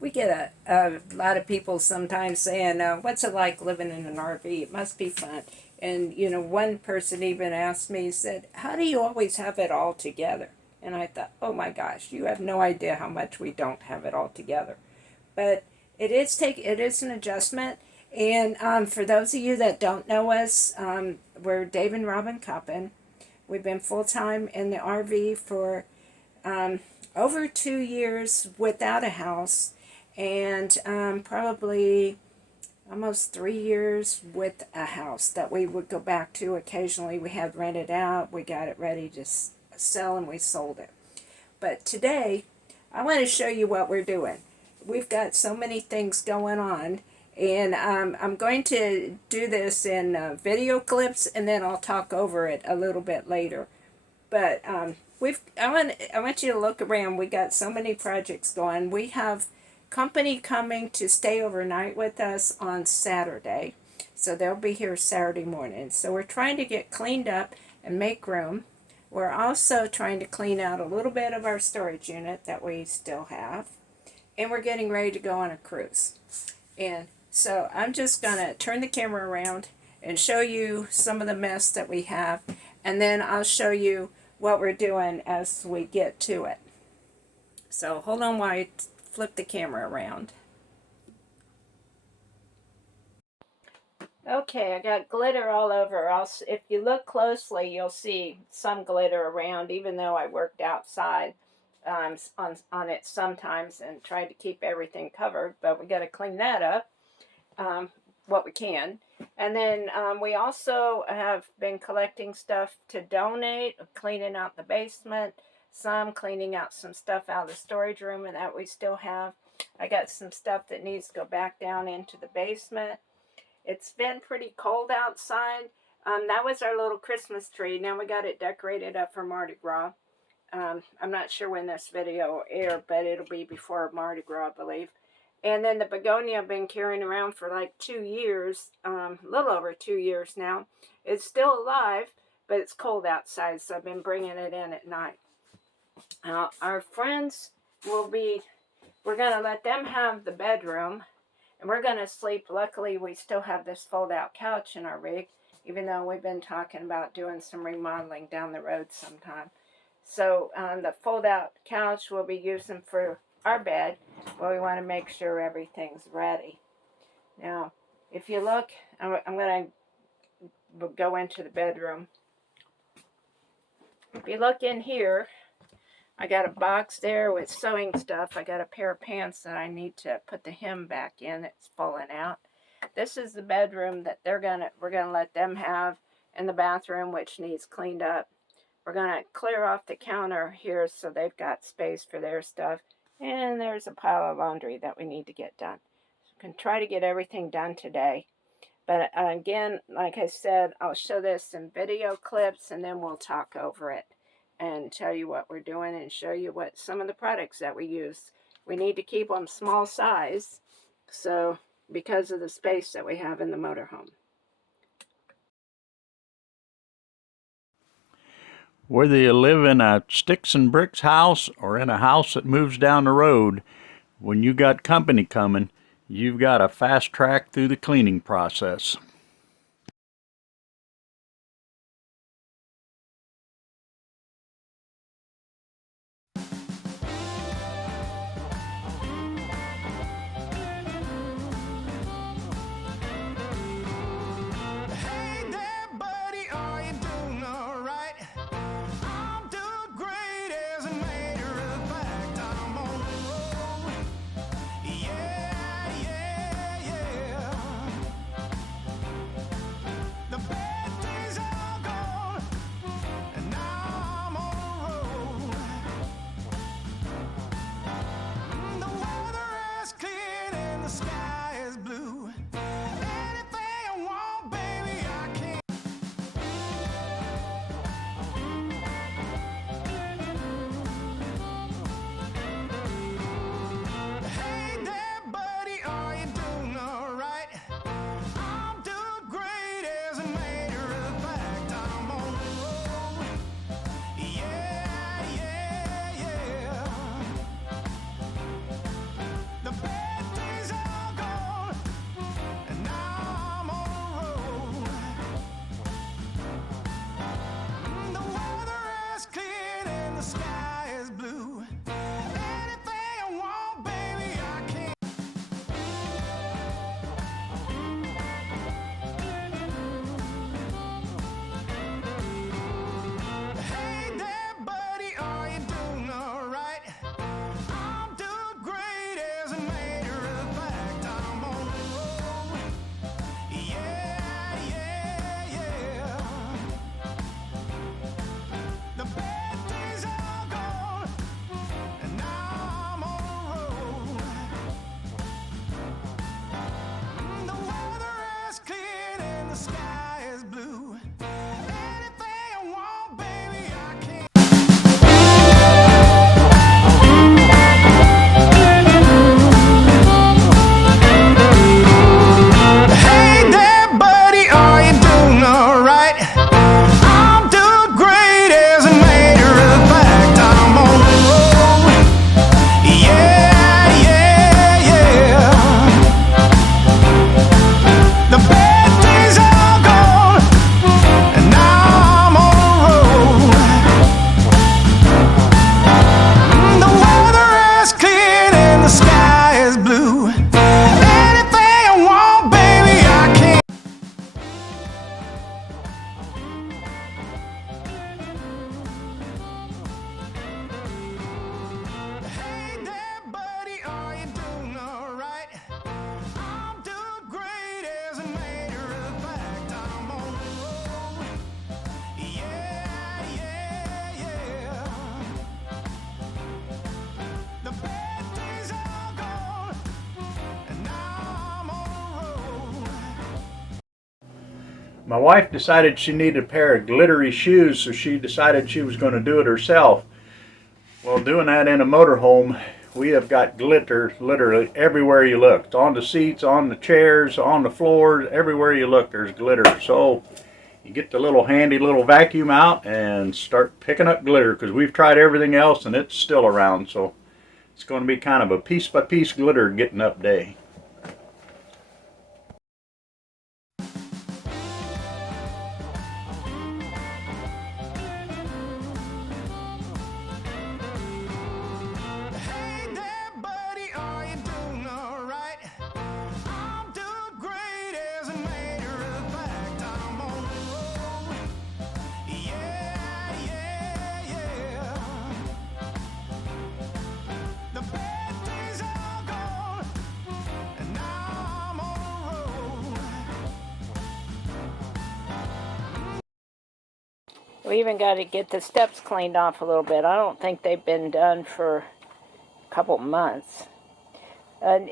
We get a lot of people sometimes saying, what's it like living in an RV? It must be fun. And, one person even asked me, said, how do you always have it all together? And I thought, oh my gosh, you have no idea how much we don't have it all together. But it is an adjustment. And for those of you that don't know us, we're Dave and Robin Coppin. We've been full time in the RV for over 2 years without a house, and probably almost 3 years with a house that we would go back to occasionally. We had rented out, we got it ready to sell, and we sold it. But today, I want to show you what we're doing. We've got so many things going on, and I'm going to do this in video clips, and then I'll talk over it a little bit later. But I want you to look around. We got so many projects going. We have company coming to stay overnight with us on Saturday. So they'll be here Saturday morning. So we're trying to get cleaned up and make room. We're also trying to clean out a little bit of our storage unit that we still have. And we're getting ready to go on a cruise. And so I'm just going to turn the camera around and show you some of the mess that we have. And then I'll show you what we're doing as we get to it. So hold on while I flip the camera around. Okay, I got glitter all over. If you look closely, you'll see some glitter around, even though I worked outside on it sometimes and tried to keep everything covered. But we got to clean that up, what we can. And then we also have been collecting stuff to donate, cleaning out the basement, cleaning out some stuff out of the storage room and that we still have. I got some stuff that needs to go back down into the basement. It's been pretty cold outside. That was our little Christmas tree. Now we got it decorated up for Mardi Gras. I'm not sure when this video will air, but it'll be before Mardi Gras, I believe. And then the begonia I've been carrying around for like 2 years, a little over 2 years now. It's still alive, but it's cold outside, so I've been bringing it in at night. Our friends we're going to let them have the bedroom, and we're going to sleep. Luckily, we still have this fold-out couch in our rig, even though we've been talking about doing some remodeling down the road sometime. So the fold-out couch we'll be using for our bed, but we want to make sure everything's ready. Now, if you look, I'm going to go into the bedroom. If you look in here, I got a box there with sewing stuff. I got a pair of pants that I need to put the hem back in. It's falling out. This is the bedroom that we're gonna let them have, and the bathroom, which needs cleaned up. We're gonna clear off the counter here so they've got space for their stuff. And there's a pile of laundry that we need to get done. So we can try to get everything done today. But again, like I said, I'll show this in video clips, and then we'll talk over it and tell you what we're doing and show you what some of the products that we use. We need to keep them small size, so because of the space that we have in the motorhome. Whether you live in a sticks and bricks house or in a house that moves down the road, when you got company coming, you've got a fast track through the cleaning process. My wife decided she needed a pair of glittery shoes, so she decided she was going to do it herself. Well, doing that in a motorhome, we have got glitter literally everywhere you look. It's on the seats, on the chairs, on the floors, everywhere you look there's glitter. So you get the little handy little vacuum out and start picking up glitter, because we've tried everything else and it's still around. So it's going to be kind of a piece by piece glitter getting up day. We even got to get the steps cleaned off a little bit. I don't think they've been done for a couple months. And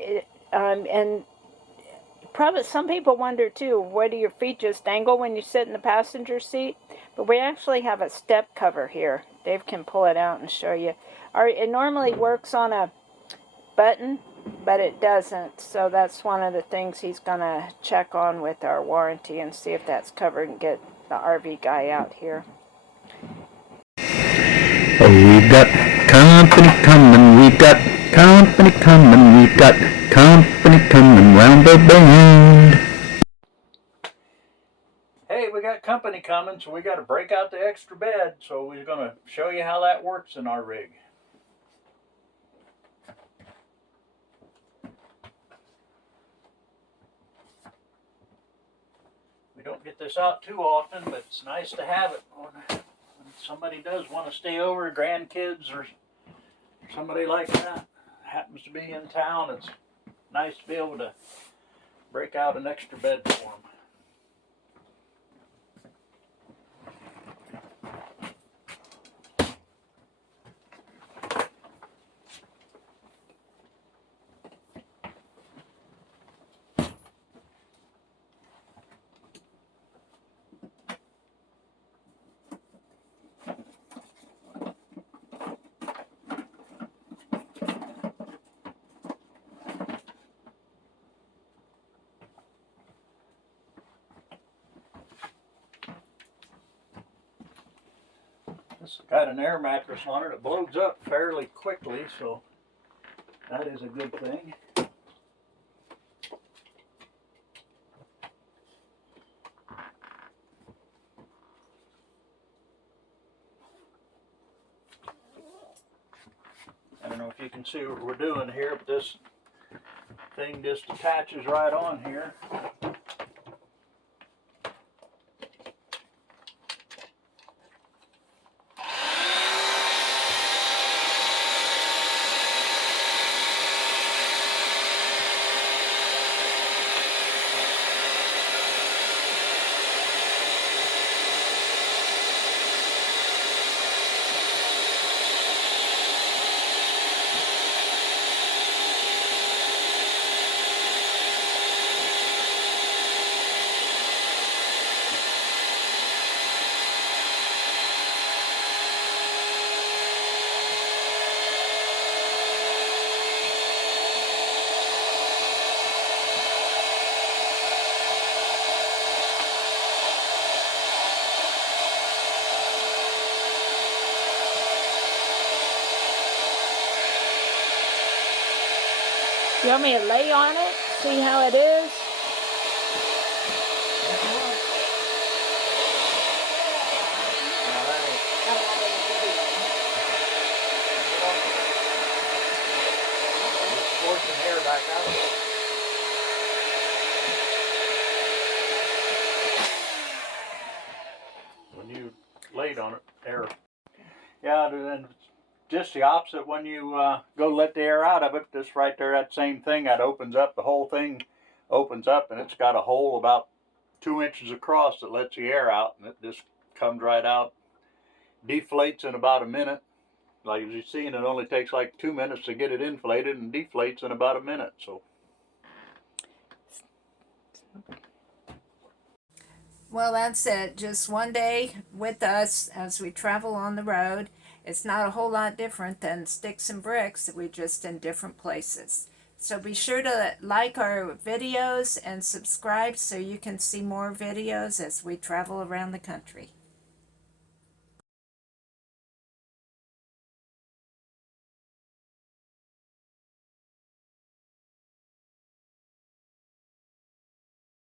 probably some people wonder too, where do your feet just dangle when you sit in the passenger seat? But we actually have a step cover here. Dave can pull it out and show you. It normally works on a button, but it doesn't. So that's one of the things he's going to check on with our warranty and see if that's covered and get the RV guy out here. Oh, we've got company coming, we've got company coming, we've got company coming round the bend. Hey, we got company coming, so we got to break out the extra bed. So we're going to show you how that works in our rig. We don't get this out too often, but it's nice to have it when somebody does want to stay over, grandkids or somebody like that happens to be in town. It's nice to be able to break out an extra bed for them. This has got an air mattress on it. It blows up fairly quickly, so that is a good thing. I don't know if you can see what we're doing here, but this thing just attaches right on here. You want me to lay on it? See how it is? Forcing air back out. When you laid on it, air. Yeah, and just the opposite when you go let the air out of it. Just right there, that same thing that opens up. The whole thing opens up, and it's got a hole about 2 inches across that lets the air out, and it just comes right out. Deflates in about a minute. Like as you've seen, it only takes like 2 minutes to get it inflated, and deflates in about a minute. So Well, that's it. Just one day with us as we travel on the road. It's not a whole lot different than sticks and bricks. We're just in different places. So be sure to like our videos and subscribe so you can see more videos as we travel around the country.